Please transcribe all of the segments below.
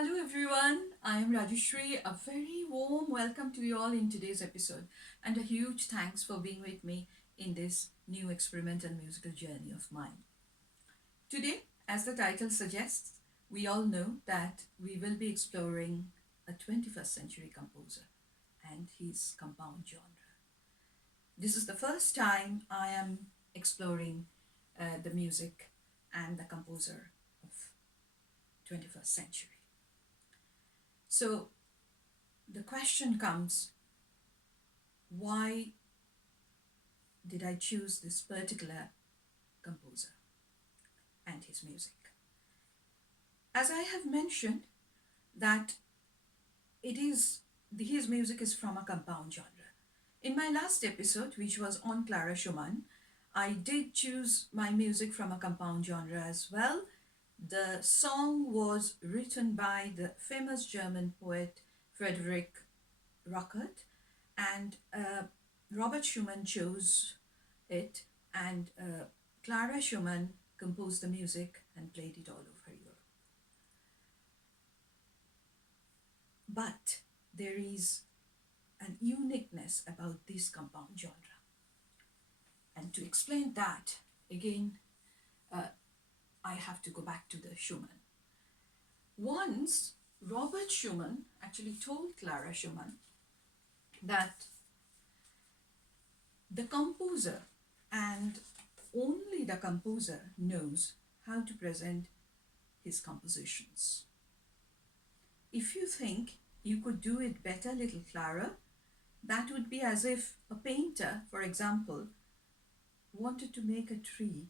Hello everyone, I am Rajeshri. A very warm welcome to you all in today's episode, and a huge thanks for being with me in this new experimental musical journey of mine. Today, as the title suggests, we all know that we will be exploring a 21st century composer and his compound genre. This is the first time I am exploring the music and the composer of 21st century. So the question comes, why did I choose this particular composer and his music? As I have mentioned, that his music is from a compound genre. In my last episode, which was on Clara Schumann, I did choose my music from a compound genre as well. The song was written by the famous German poet Frederick Ruckert, and Robert Schumann chose it, and Clara Schumann composed the music and played it all over Europe. But there is an uniqueness about this compound genre. And to explain that, again, I have to go back to the Schumann. Once, Robert Schumann actually told Clara Schumann that the composer, and only the composer, knows how to present his compositions. If you think you could do it better, little Clara, that would be as if a painter, for example, wanted to make a tree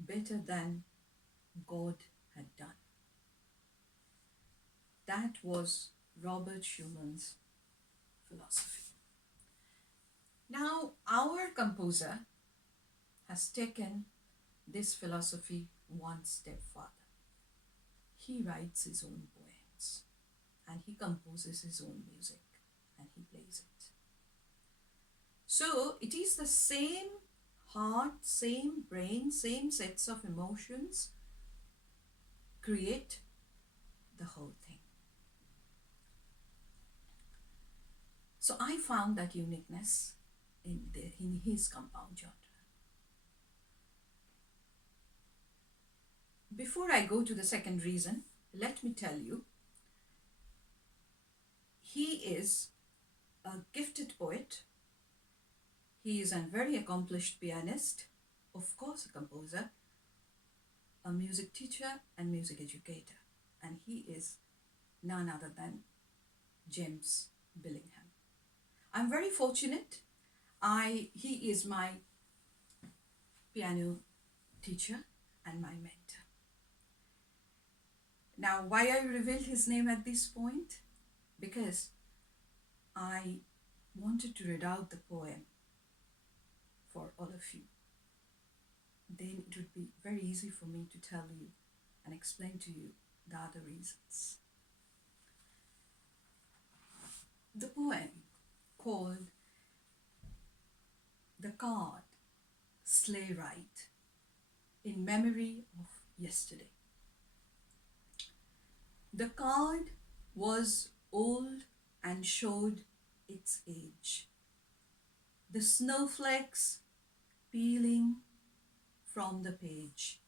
better than God had done. That was Robert Schumann's philosophy. Now, our composer has taken this philosophy one step further. He writes his own poems and he composes his own music and he plays it. So, it is the same heart, same brain, same sets of emotions create the whole thing. So I found that uniqueness in his compound genre. Before I go to the second reason, let me tell you, he is a gifted poet. He is a very accomplished pianist, of course a composer, a music teacher and music educator, and he is none other than James Billingham. I'm very fortunate. He is my piano teacher and my mentor. Now, why I reveal his name at this point? Because I wanted to read out the poem for all of you. Then it would be very easy for me to tell you and explain to you the other reasons. The poem called The Card, Sleigh Ride, in memory of yesterday. The card was old and showed its age. The snowflakes peeling from the page.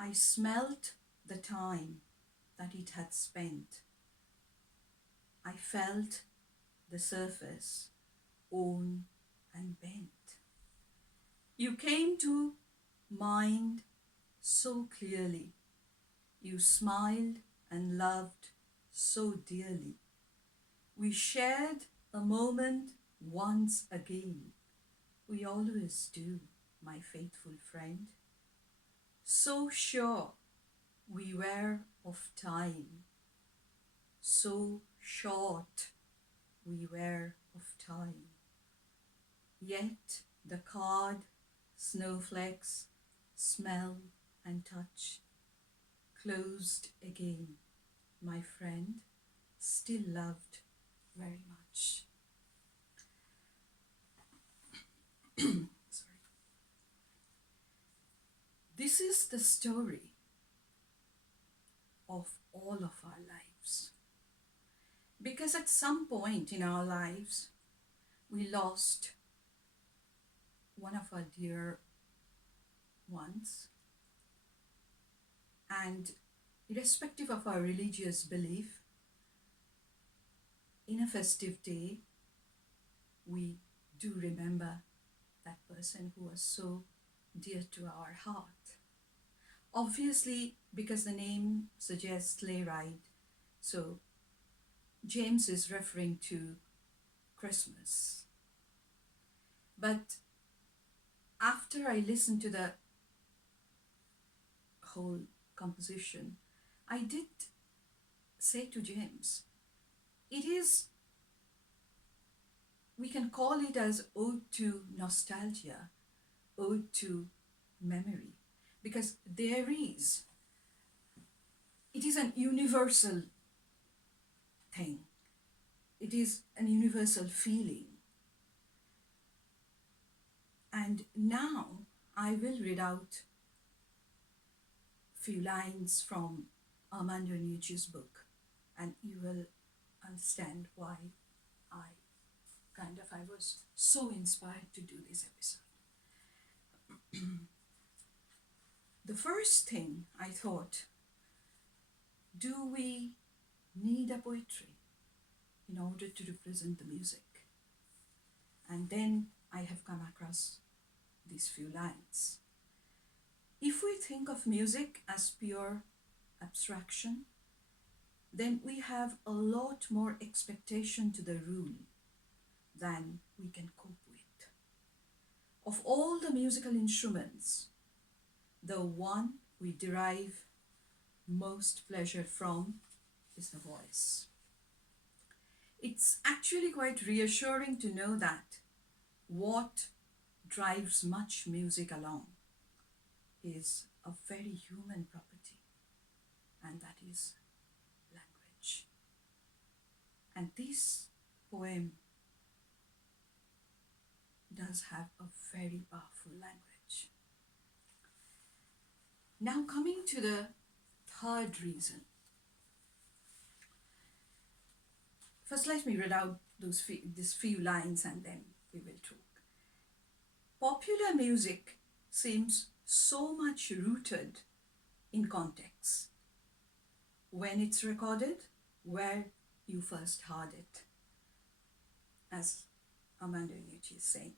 I smelt the time that it had spent. I felt the surface worn and bent. You came to mind so clearly. You smiled and loved so dearly. We shared a moment once again. We always do, my faithful friend. So sure we were of time. So short we were of time. Yet the card, snowflakes, smell and touch, closed again, my friend, still loved very much. Sorry. This is the story of all of our lives. Because at some point in our lives, we lost one of our dear ones, and irrespective of our religious belief, in a festive day, we do remember that person who was so dear to our heart. Obviously, because the name suggests sleigh ride, so James is referring to Christmas. But after I listened to the whole composition, I did say to James, it is, we can call it as ode to nostalgia, ode to memory, because it is an universal thing. It is an universal feeling. And now I will read out few lines from Armando Iannucci's book, and you will understand why I was so inspired to do this episode. The first thing I thought, do we need a poetry in order to represent the music? And then I have come across these few lines. If we think of music as pure abstraction, then we have a lot more expectation to the rule than we can cope with. Of all the musical instruments, the one we derive most pleasure from is the voice. It's actually quite reassuring to know that what drives much music along is a very human property, and that is language. And this poem does have a very powerful language. Now coming to the third reason. First, let me read out these few lines and then we will talk. Popular music seems so much rooted in context. When it's recorded, where you first heard it, as Armando Iannucci is saying.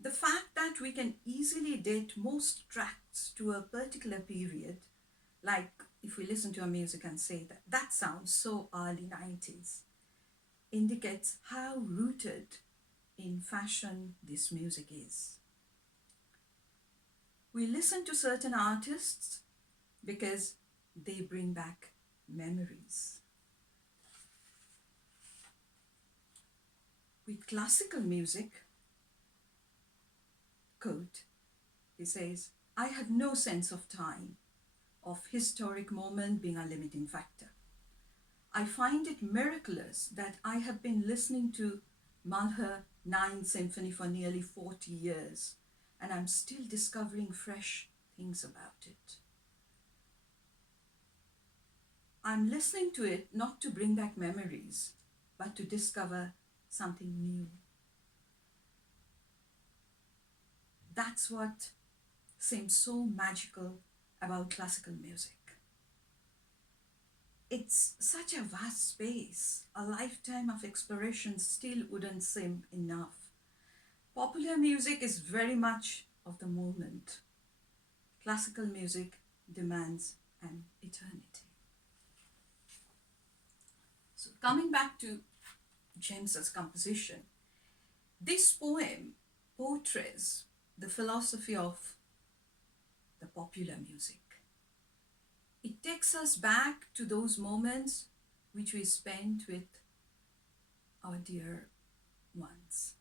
The fact that we can easily date most tracks to a particular period, like if we listen to a music and say that sounds so early 90s, indicates how rooted in fashion this music is. We listen to certain artists because they bring back memories. With classical music, quote, he says, I have no sense of time, of historic moment being a limiting factor. I find it miraculous that I have been listening to Mahler Ninth Symphony for nearly 40 years, and I'm still discovering fresh things about it. I'm listening to it not to bring back memories, but to discover something new. That's what seems so magical about classical music. It's such a vast space. A lifetime of exploration still wouldn't seem enough. Popular music is very much of the moment. Classical music demands an eternity. So coming back to James's composition, this poem portrays the philosophy of the popular music. It takes us back to those moments which we spent with our dear ones.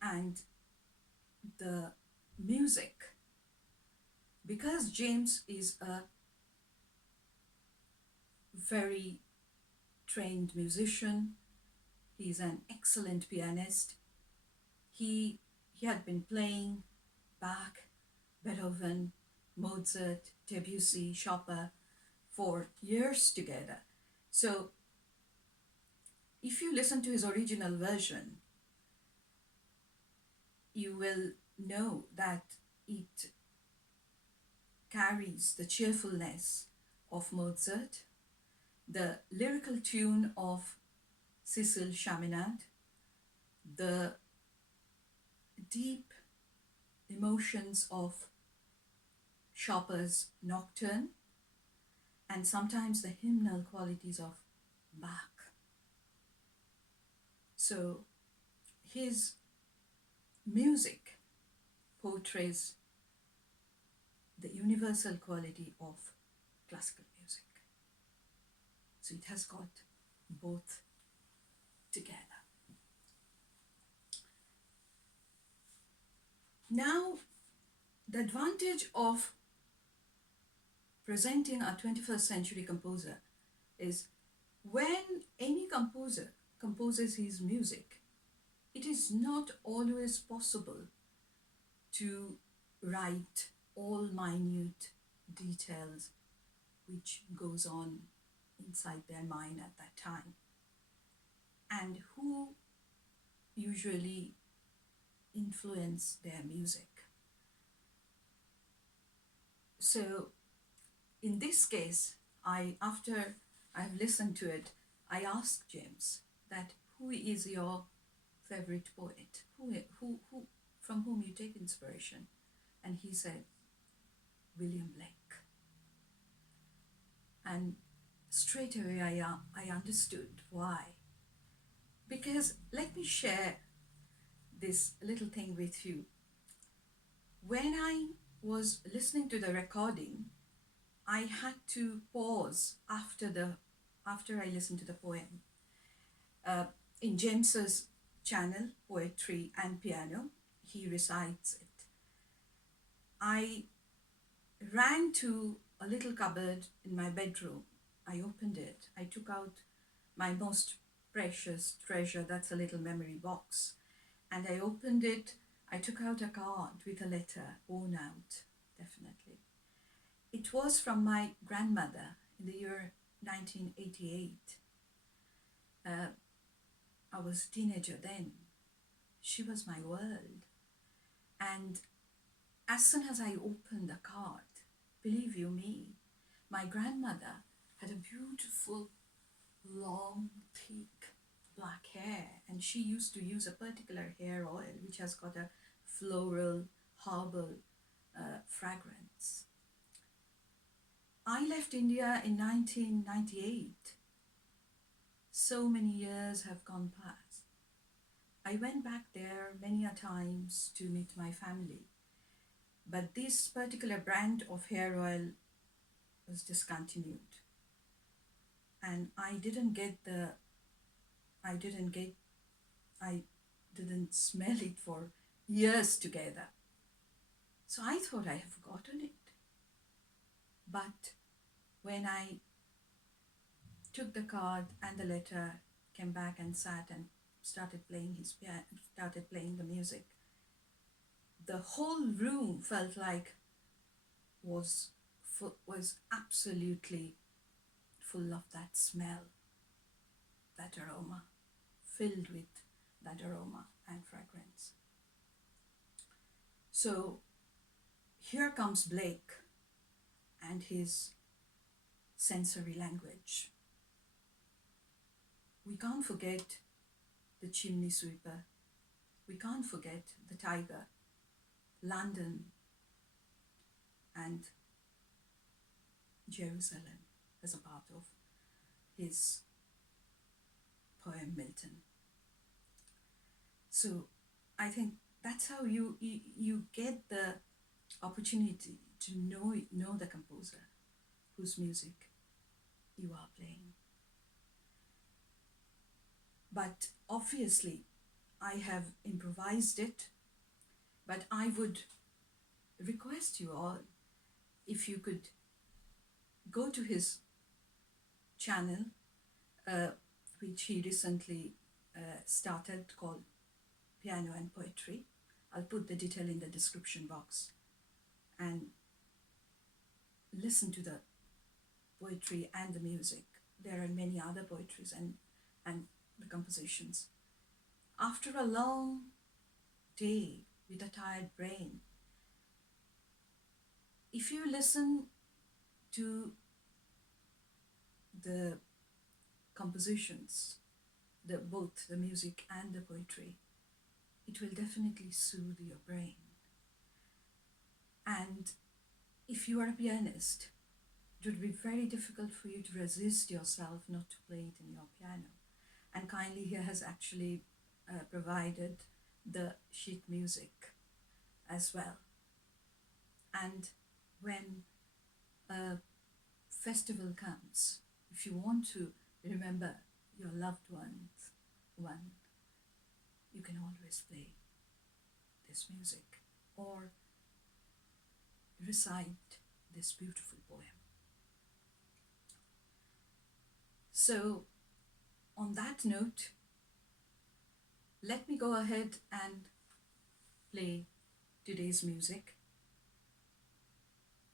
And the music, because James is a very trained musician, he's an excellent pianist. He had been playing Bach, Beethoven, Mozart, Debussy, Chopin for years together. So if you listen to his original version, you will know that it carries the cheerfulness of Mozart, the lyrical tune of Cecil Chaminade, the deep emotions of Chopin's Nocturne, and sometimes the hymnal qualities of Bach. So his music portrays the universal quality of classical music. So it has got both together. Now, the advantage of presenting a 21st century composer is when any composer composes his music, it is not always possible to write all minute details which goes on inside their mind at that time, and who usually influence their music. So in this case, after I've listened to it, I asked James that who is your favorite poet, who from whom you take inspiration, and he said William Blake. And straight away I understood why. Because let me share this little thing with you. When I was listening to the recording, I had to pause after I listened to the poem. In James's channel, Poetry and Piano, he recites it. I ran to a little cupboard in my bedroom. I opened it. I took out my most precious treasure, that's a little memory box. And I opened it. I took out a card with a letter, worn out, definitely. It was from my grandmother in the year 1988. I was a teenager then. She was my world. And as soon as I opened the card, believe you me, my grandmother had a beautiful, long, thick black hair, and she used to use a particular hair oil which has got a floral, herbal fragrance. I left India in 1998. So many years have gone past. I went back there many a times to meet my family, but this particular brand of hair oil was discontinued, and I didn't smell it for years together. So I thought I have forgotten it. But when I took the card and the letter, came back and sat and started playing the music, the whole room felt like was absolutely full of that smell, that aroma, filled with that aroma and fragrance. So here comes Blake and his sensory language. We can't forget the chimney sweeper. We can't forget the tiger, London, and Jerusalem as a part of his poem Milton. So I think that's how you get the opportunity to know the composer whose music you are playing. But obviously I have improvised it, but I would request you all, if you could go to his channel, which he recently started, called Piano and Poetry. I'll put the detail in the description box. And listen to the poetry and the music. There are many other poetries and the compositions. After a long day with a tired brain, if you listen to the compositions, both the music and the poetry, it will definitely soothe your brain. And if you are a pianist, it would be very difficult for you to resist yourself not to play it in your piano. And Kindly here has actually provided the sheet music as well. And when a festival comes, if you want to remember your loved ones, you can always play this music or recite this beautiful poem. So, on that note, let me go ahead and play today's music.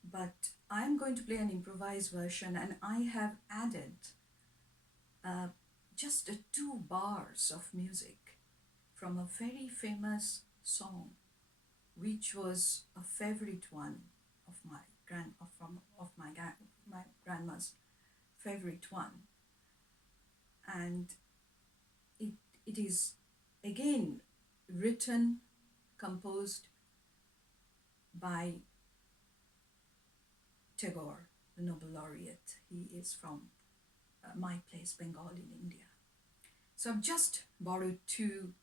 But I'm going to play an improvised version, and I have added just 2 bars of music from a very famous song, which was a favorite one of my grandma's favorite one, and it is again written, composed by Tagore, the Nobel laureate. He is from my place, Bengal, in India. So I've just borrowed 2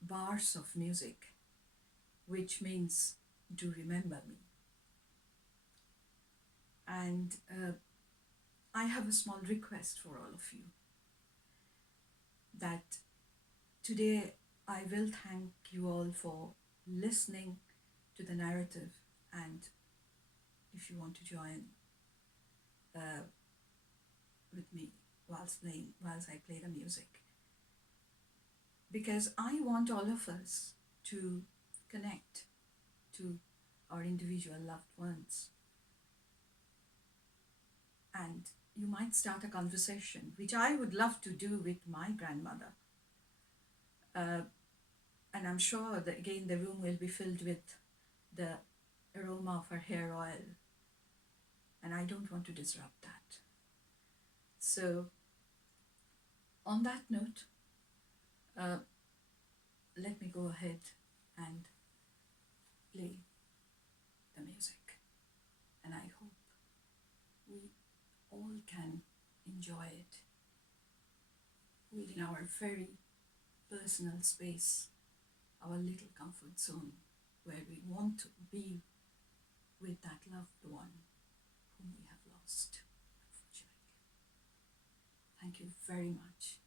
bars of music, which means "Do remember me." And I have a small request for all of you, that today I will thank you all for listening to the narrative, and if you want to join with me whilst I play the music, because I want all of us to connect to our individual loved ones. And you might start a conversation, which I would love to do with my grandmother. And I'm sure that again the room will be filled with the aroma of her hair oil. And I don't want to disrupt that. So, on that note, let me go ahead and play the music. And I hope we all can enjoy it within our very personal space, our little comfort zone, where we want to be with that loved one whom we have lost, unfortunately. Thank you very much.